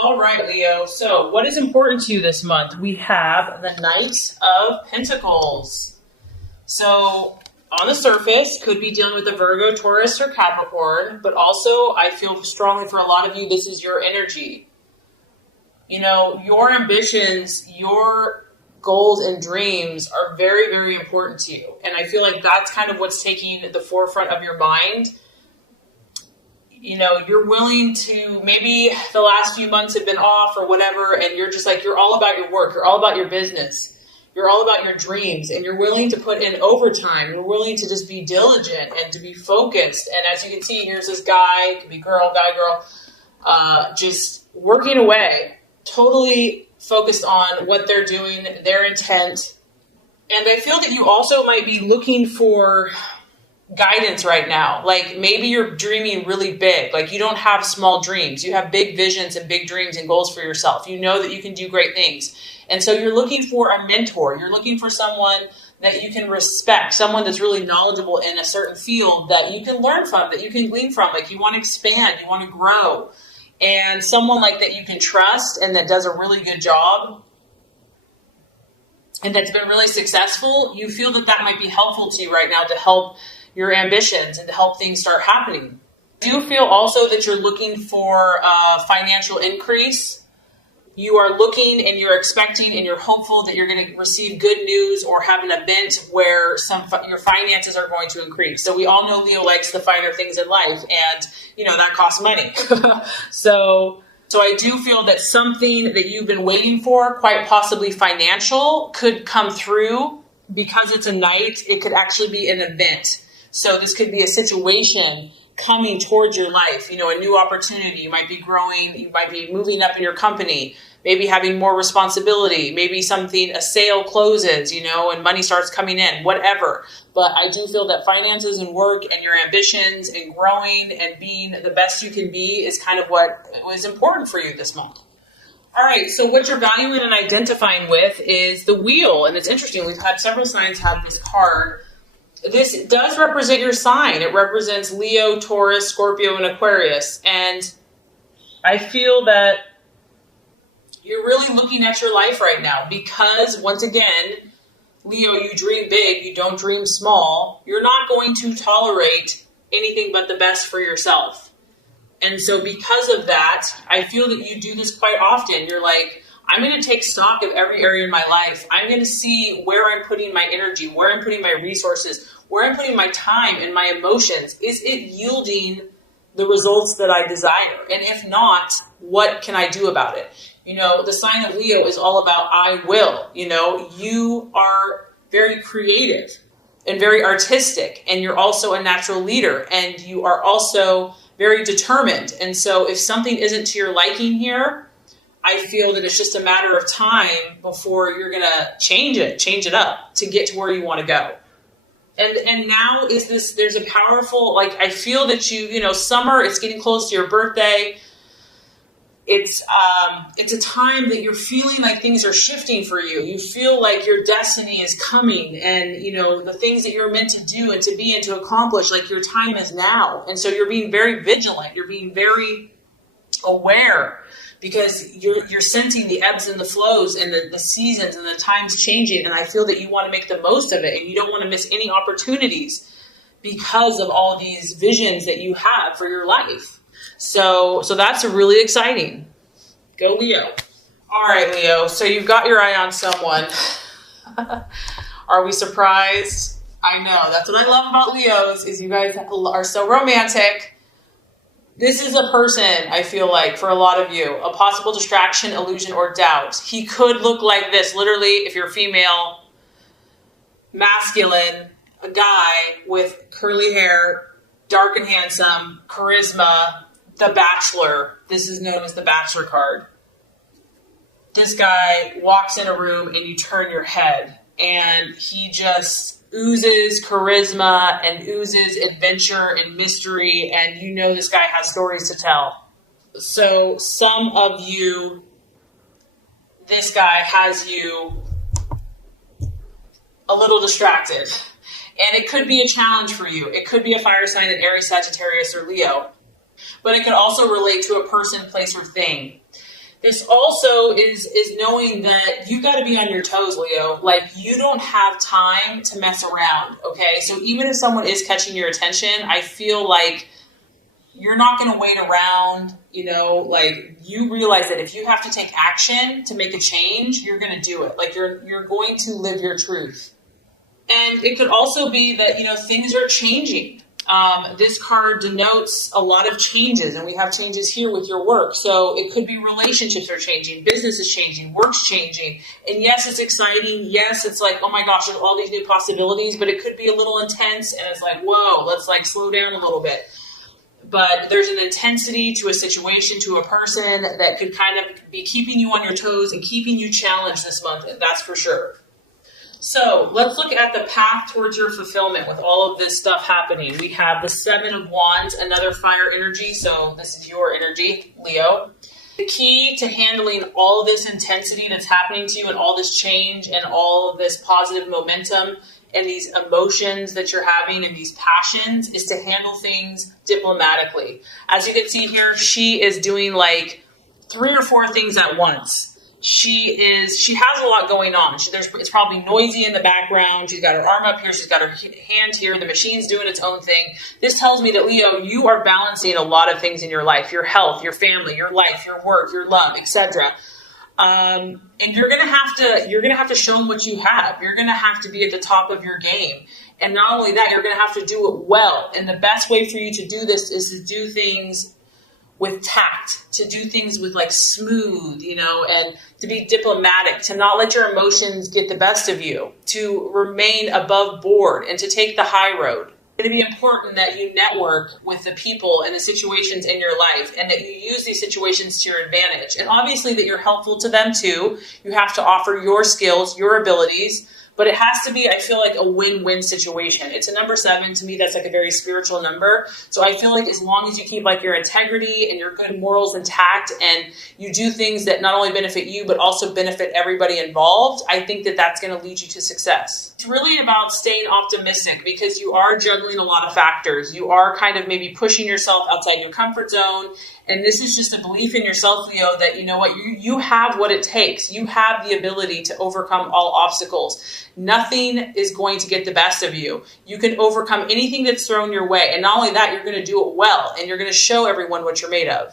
All right, Leo. So, what is important to you this month? We have the Knight of Pentacles. So, on the surface, could be dealing with a Virgo, Taurus, or Capricorn, but also I feel strongly for a lot of you, this is your energy. You know, your ambitions, your goals and dreams are very, very important to you. And I feel like that's kind of what's taking the forefront of your mind. You know, you're willing to, maybe the last few months have been off or whatever, and you're just like, you're all about your work, you're all about your business, you're all about your dreams, and you're willing to put in overtime, you're willing to just be diligent and to be focused. And as you can see, here's this guy, could be girl, guy, girl, just working away, totally focused on what they're doing, their intent. And I feel that you also might be looking for guidance right now. Like maybe you're dreaming really big. Like you don't have small dreams. You have big visions and big dreams and goals for yourself. You know that you can do great things. And so you're looking for a mentor. You're looking for someone that you can respect, someone that's really knowledgeable in a certain field that you can learn from, that you can glean from. Like you want to expand, you want to grow. And someone like that you can trust and that does a really good job and that's been really successful, you feel that that might be helpful to you right now to help your ambitions and to help things start happening. Do you feel also that you're looking for a financial increase? You are looking and you're expecting and you're hopeful that you're going to receive good news or have an event where your finances are going to increase. So we all know Leo likes the finer things in life, and you know that costs money. So I do feel that something that you've been waiting for, quite possibly financial, could come through. Because it's a Knight, it could actually be an event. So this could be a situation coming towards your life, you know, a new opportunity. You might be growing, you might be moving up in your company, maybe having more responsibility, maybe a sale closes, you know, and money starts coming in, whatever. But I do feel that finances and work and your ambitions and growing and being the best you can be is kind of what was important for you this month. All right, so what you're valuing and identifying with is the wheel. And it's interesting, we've had several signs have this card. This does represent your sign. It represents Leo, Taurus, Scorpio, and Aquarius. And I feel that you're really looking at your life right now because, once again, Leo, you dream big, you don't dream small. You're not going to tolerate anything but the best for yourself. And so because of that, I feel that you do this quite often. You're like, I'm going to take stock of every area in my life. I'm going to see where I'm putting my energy, where I'm putting my resources, where I'm putting my time and my emotions. Is it yielding the results that I desire? And if not, what can I do about it? You know, the sign of Leo is all about I will. You know, you are very creative and very artistic, and you're also a natural leader, and you are also very determined. And so if something isn't to your liking here, I feel that it's just a matter of time before you're going to change it up to get to where you want to go. And now there's a powerful, like, I feel that you know, summer, it's getting close to your birthday. It's a time that you're feeling like things are shifting for you. You feel like your destiny is coming, and, you know, the things that you're meant to do and to be and to accomplish, like your time is now. And so you're being very vigilant. You're being very aware because you're sensing the ebbs and the flows and the seasons and the times changing. And I feel that you want to make the most of it, and you don't want to miss any opportunities because of all these visions that you have for your life. So that's really exciting. Go Leo. All right, Leo. So you've got your eye on someone. Are we surprised? I know. That's what I love about Leos is you guys are so romantic. This is a person, I feel like, for a lot of you, a possible distraction, illusion, or doubt. He could look like this. Literally, if you're female, masculine, a guy with curly hair, dark and handsome, charisma, the Bachelor. This is known as the Bachelor card. This guy walks in a room and you turn your head, and he just oozes charisma and oozes adventure and mystery, and you know this guy has stories to tell. So some of you, this guy has you a little distracted, and it could be a challenge for you. It could be a fire sign in Aries, Sagittarius, or Leo, but it could also relate to a person, place, or thing. This also is knowing that you got to be on your toes, Leo. Like, you don't have time to mess around, okay? So even if someone is catching your attention, I feel like you're not going to wait around, like, you realize that if you have to take action to make a change, you're going to do it. Like, you're going to live your truth. And it could also be that, things are changing. This card denotes a lot of changes, and we have changes here with your work. So it could be relationships are changing, business is changing, work's changing. And yes, it's exciting. Yes, it's like, oh my gosh, there's all these new possibilities, but it could be a little intense, and it's like, whoa, let's like slow down a little bit. But there's an intensity to a situation, to a person that could kind of be keeping you on your toes and keeping you challenged this month, that's for sure. So let's look at the path towards your fulfillment with all of this stuff happening. We have the Seven of Wands, another fire energy. So this is your energy, Leo. The key to handling all of this intensity that's happening to you and all this change and all of this positive momentum and these emotions that you're having and these passions is to handle things diplomatically. As you can see here, she is doing like 3 or 4 things at once. She has a lot going on. It's probably noisy in the background. She's got her arm up here. She's got her hand here. The machine's doing its own thing. This tells me that, Leo, you are balancing a lot of things in your life, your health, your family, your life, your work, your love, etc. And you're gonna have to show them what you have. You're gonna have to be at the top of your game. And not only that, you're gonna have to do it well. And the best way for you to do this is to do things with tact, to do things with like smooth, and to be diplomatic, to not let your emotions get the best of you, to remain above board and to take the high road. It's going to be important that you network with the people and the situations in your life and that you use these situations to your advantage. And obviously that you're helpful to them too. You have to offer your skills, your abilities, but it has to be, I feel like, a win-win situation. It's a number 7. To me, that's like a very spiritual number. So I feel like as long as you keep like your integrity and your good morals intact and you do things that not only benefit you, but also benefit everybody involved, I think that that's going to lead you to success. It's really about staying optimistic because you are juggling a lot of factors. You are kind of maybe pushing yourself outside your comfort zone. And this is just a belief in yourself, Leo, that you know what, you have what it takes. You have the ability to overcome all obstacles. Nothing is going to get the best of you. You can overcome anything that's thrown your way. And not only that, you're going to do it well. And you're going to show everyone what you're made of.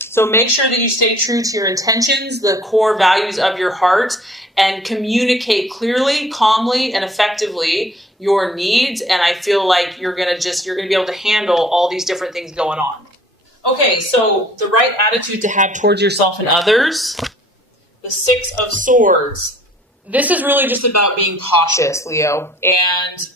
So make sure that you stay true to your intentions, the core values of your heart, and communicate clearly, calmly, and effectively your needs. And I feel like you're going to be able to handle all these different things going on. Okay, so the right attitude to have towards yourself and others, the 6 of Swords. This is really just about being cautious, Leo. And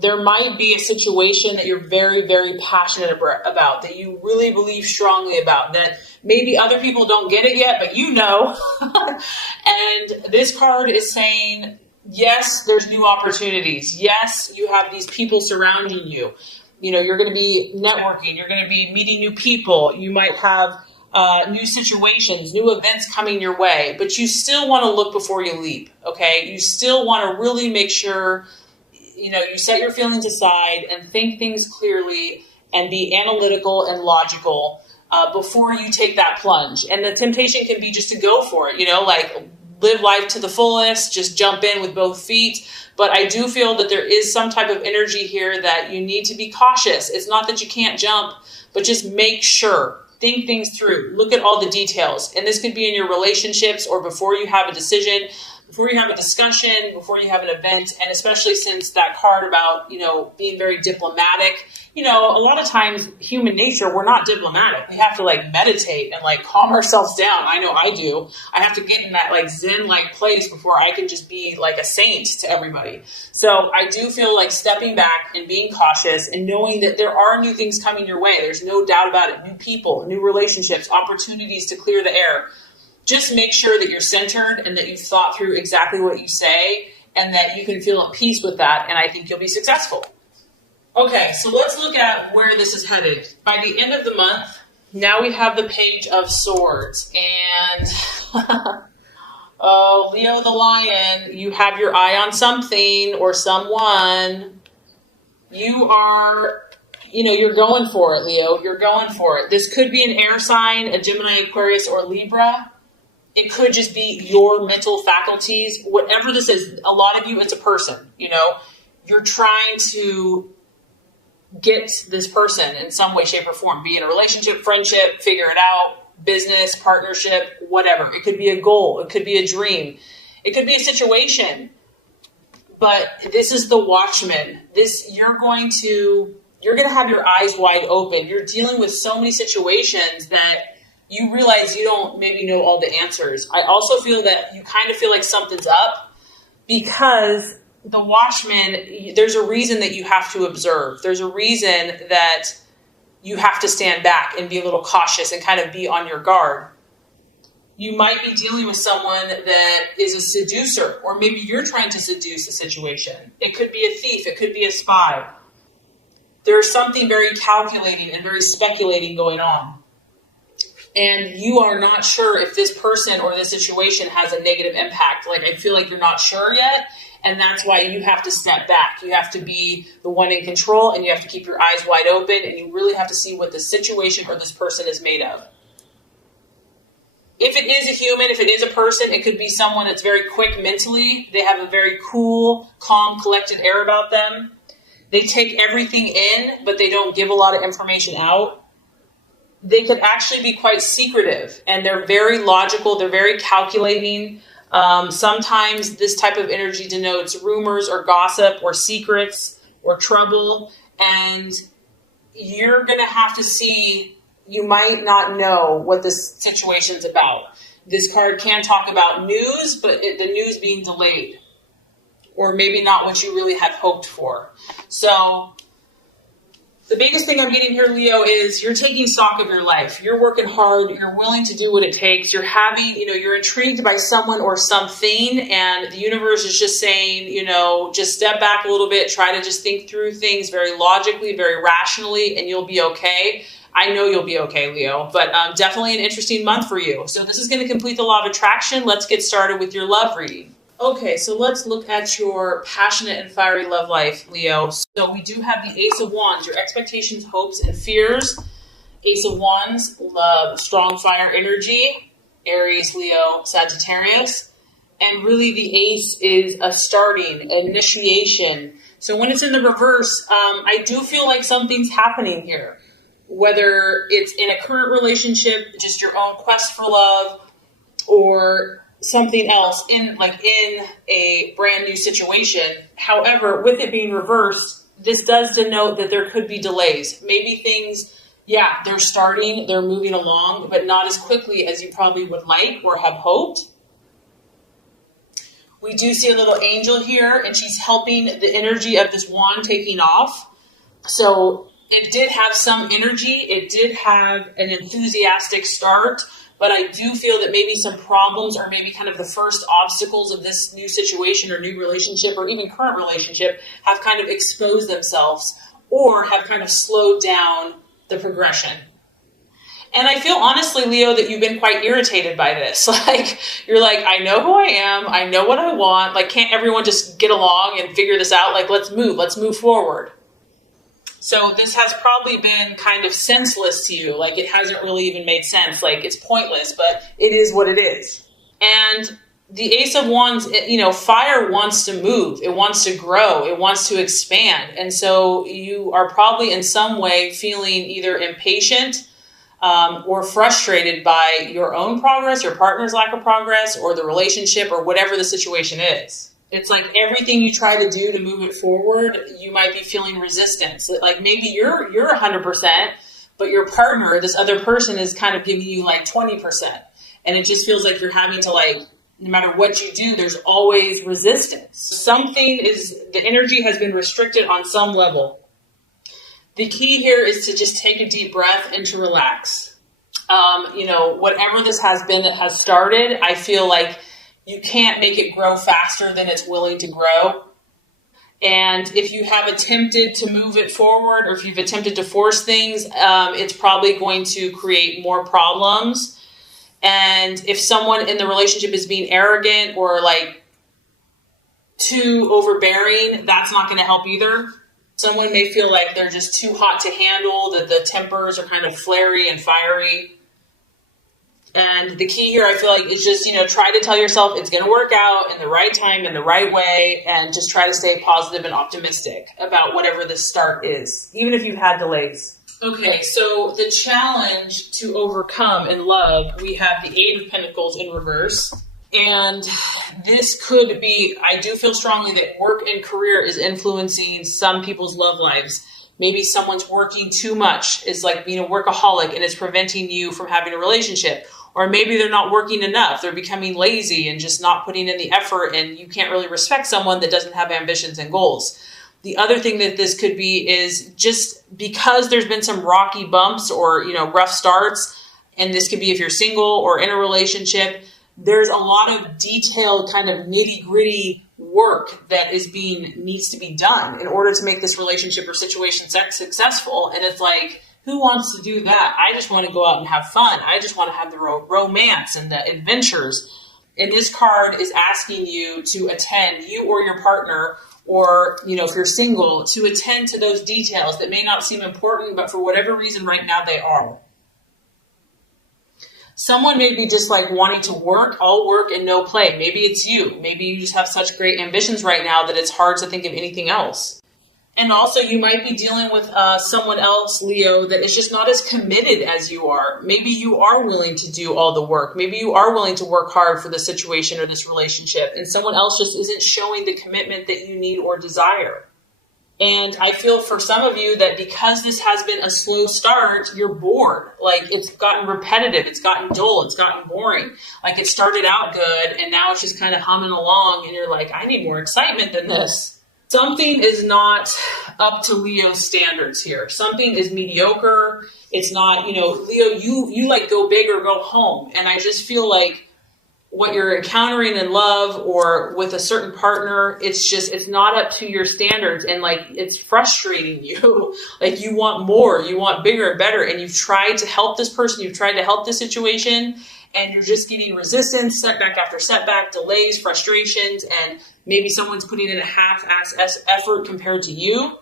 there might be a situation that you're very, very passionate about, that you really believe strongly about, that maybe other people don't get it yet, but And this card is saying, yes, there's new opportunities. Yes, you have these people surrounding you. You're going to be networking. You're going to be meeting new people. You might have new situations, new events coming your way, but you still want to look before you leap, okay? You still want to really make sure you set your feelings aside and think things clearly and be analytical and logical before you take that plunge. And the temptation can be just to go for it, like live life to the fullest, just jump in with both feet. But I do feel that there is some type of energy here that you need to be cautious. It's not that you can't jump, but just make sure. Think things through. Look at all the details. And this could be in your relationships or before you have a decision, before you have a discussion, before you have an event, and especially since that card about, being very diplomatic, a lot of times human nature, we're not diplomatic. We have to meditate and calm ourselves down. I know I do. I have to get in that Zen-like place before I can just be like a saint to everybody. So I do feel like stepping back and being cautious and knowing that there are new things coming your way. There's no doubt about it. New people, new relationships, opportunities to clear the air. Just make sure that you're centered and that you've thought through exactly what you say and that you can feel at peace with that, and I think you'll be successful. Okay, so let's look at where this is headed. By the end of the month, now we have the Page of Swords, and oh, Leo the Lion, you have your eye on something or someone. You are you're going for it, Leo. You're going for it. This could be an air sign, a Gemini, Aquarius, or Libra. It could just be your mental faculties. Whatever this is, a lot of you, it's a person, You're trying to get this person in some way, shape, or form. Be in a relationship, friendship, figure it out, business, partnership, whatever. It could be a goal. It could be a dream. It could be a situation. But this is the Watchman. You're going to have your eyes wide open. You're dealing with so many situations that you realize you don't maybe know all the answers. I also feel that you kind of feel like something's up because the Watchman, there's a reason that you have to observe. There's a reason that you have to stand back and be a little cautious and kind of be on your guard. You might be dealing with someone that is a seducer, or maybe you're trying to seduce a situation. It could be a thief. It could be a spy. There's something very calculating and very speculating going on. And you are not sure if this person or this situation has a negative impact. Like, I feel like you're not sure yet. And that's why you have to step back. You have to be the one in control, and you have to keep your eyes wide open, and you really have to see what the situation or this person is made of. If it is a human, if it is a person, it could be someone that's very quick mentally. They have a very cool, calm, collected air about them. They take everything in, but they don't give a lot of information out. They could actually be quite secretive, and they're very logical. They're very calculating. Sometimes this type of energy denotes rumors or gossip or secrets or trouble, and you're going to have to see. You might not know what this situation's about. This card can talk about news, but the news being delayed, or maybe not what you really had hoped for. So the biggest thing I'm getting here, Leo, is you're taking stock of your life. You're working hard. You're willing to do what it takes. You're you're intrigued by someone or something, and the universe is just saying, just step back a little bit, try to just think through things very logically, very rationally, and you'll be okay. I know you'll be okay, Leo, but definitely an interesting month for you. So this is going to complete the law of attraction. Let's get started with your love reading. Okay, so let's look at your passionate and fiery love life, Leo. So we do have the Ace of Wands, your expectations, hopes, and fears. Ace of Wands, love, strong fire energy, Aries, Leo, Sagittarius. And really the Ace is a starting, initiation. So when it's in the reverse, I do feel like something's happening here. Whether it's in a current relationship, just your own quest for love, or something else in a brand new situation. However, with it being reversed, this does denote that there could be delays. Maybe things, they're starting, they're moving along, but not as quickly as you probably would like or have hoped. We do see a little angel here, and she's helping the energy of this wand taking off. So it did have some energy. It did have an enthusiastic start, but I do feel that maybe some problems or maybe kind of the first obstacles of this new situation or new relationship or even current relationship have kind of exposed themselves or have kind of slowed down the progression. And I feel honestly, Leo, that you've been quite irritated by this. You're like, I know who I am. I know what I want. Can't everyone just get along and figure this out? Let's move forward. So this has probably been kind of senseless to you. It hasn't really even made sense. It's pointless, but it is what it is. And the Ace of Wands, fire wants to move. It wants to grow. It wants to expand. And so you are probably in some way feeling either impatient or frustrated by your own progress, your partner's lack of progress, or the relationship, or whatever the situation is. It's like everything you try to do to move it forward, you might be feeling resistance. Maybe you're 100%, but your partner, this other person, is kind of giving you 20%. And it just feels like you're having to no matter what you do, there's always resistance. The energy has been restricted on some level. The key here is to just take a deep breath and to relax. Whatever this has been that has started, I feel like you can't make it grow faster than it's willing to grow. And if you have attempted to move it forward, or if you've attempted to force things, it's probably going to create more problems. And if someone in the relationship is being arrogant or too overbearing, that's not going to help either. Someone may feel like they're just too hot to handle, that the tempers are kind of flary and fiery. And the key here, I feel like, is just, try to tell yourself it's going to work out in the right time, in the right way, and just try to stay positive and optimistic about whatever the start is, even if you've had delays. Okay, so the challenge to overcome in love, we have the Eight of Pentacles in reverse. And this could be, I do feel strongly that work and career is influencing some people's love lives. Maybe someone's working too much, is like being a workaholic, and it's preventing you from having a relationship. Or maybe they're not working enough. They're becoming lazy and just not putting in the effort, and you can't really respect someone that doesn't have ambitions and goals. The other thing that this could be is just because there's been some rocky bumps or, rough starts, and this could be if you're single or in a relationship, there's a lot of detailed kind of nitty-gritty work that needs to be done in order to make this relationship or situation successful. And it's like, who wants to do that? I just want to go out and have fun. I just want to have the romance and the adventures. And this card is asking you to attend, you or your partner, or, if you're single, to attend to those details that may not seem important, but for whatever reason right now they are. Someone may be just like wanting to work, all work and no play. Maybe it's you. Maybe you just have such great ambitions right now that it's hard to think of anything else. And also you might be dealing with someone else, Leo, that is just not as committed as you are. Maybe you are willing to do all the work. Maybe you are willing to work hard for the situation or this relationship, and someone else just isn't showing the commitment that you need or desire. And I feel for some of you that because this has been a slow start, you're bored. Like, it's gotten repetitive, it's gotten dull, it's gotten boring. Like, it started out good and now it's just kind of humming along, and you're like, I need more excitement than this. Something is not up to Leo's standards here. Something is mediocre. It's not, Leo, you like go big or go home. And I just feel like what you're encountering in love or with a certain partner, it's not up to your standards, and like it's frustrating you. Like, you want more, you want bigger and better, and you've tried to help this person, you've tried to help this situation, and you're just getting resistance, setback after setback, delays, frustrations, and maybe someone's putting in a half-ass effort compared to you,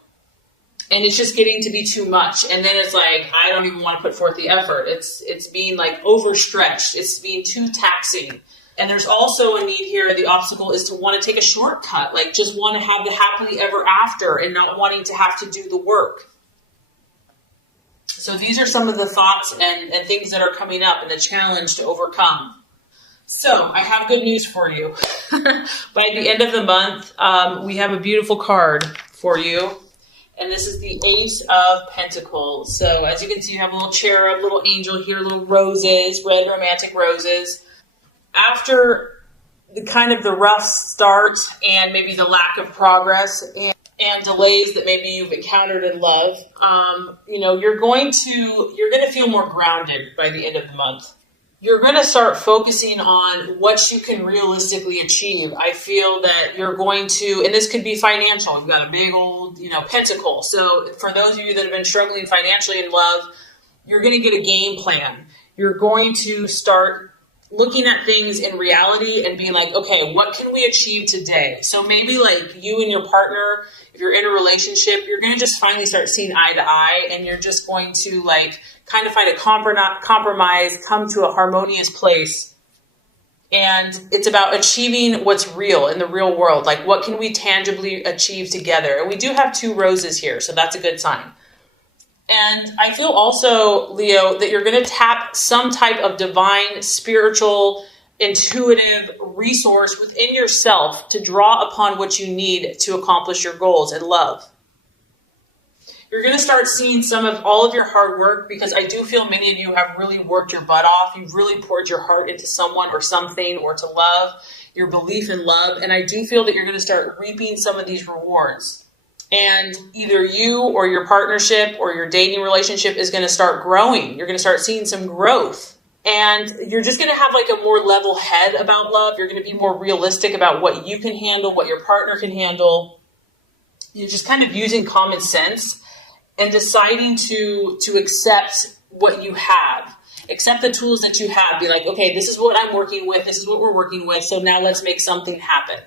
and it's just getting to be too much. And then it's like, I don't even want to put forth the effort. It's being like overstretched. It's being too taxing. And there's also a need here. The obstacle is to want to take a shortcut, like just want to have the happily ever after and not wanting to have to do the work. So these are some of the thoughts and things that are coming up and the challenge to overcome. So I have good news for you. By the end of the month, we have a beautiful card for you. And this is the Ace of Pentacles. So as you can see, you have a little cherub, little angel here, little roses, red romantic roses. After the kind of the rough start and maybe the lack of progress and delays that maybe you've encountered in love, you're going to feel more grounded by the end of the month. You're going to start focusing on what you can realistically achieve. I feel that you're going to, and this could be financial. You've got a big old, pentacle. So for those of you that have been struggling financially in love, you're going to get a game plan. You're going to start looking at things in reality and being like, okay, what can we achieve today? So maybe like you and your partner, if you're in a relationship, you're going to just finally start seeing eye to eye, and you're just going to like kind of find a compromise, come to a harmonious place. And it's about achieving what's real in the real world. Like, what can we tangibly achieve together? And we do have 2 roses here, so that's a good sign. And I feel also, Leo, that you're going to tap some type of divine, spiritual, intuitive resource within yourself to draw upon what you need to accomplish your goals in love. You're going to start seeing some of all of your hard work, because I do feel many of you have really worked your butt off. You've really poured your heart into someone or something, or to love, your belief in love. And I do feel that you're going to start reaping some of these rewards. And either you or your partnership or your dating relationship is going to start growing. You're going to start seeing some growth. And you're just going to have like a more level head about love. You're going to be more realistic about what you can handle, what your partner can handle. You're just kind of using common sense and deciding to accept what you have. Accept the tools that you have. Be like, okay, this is what I'm working with. This is what we're working with. So now let's make something happen.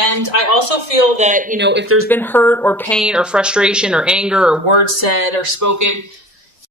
And I also feel that, if there's been hurt or pain or frustration or anger or words said or spoken,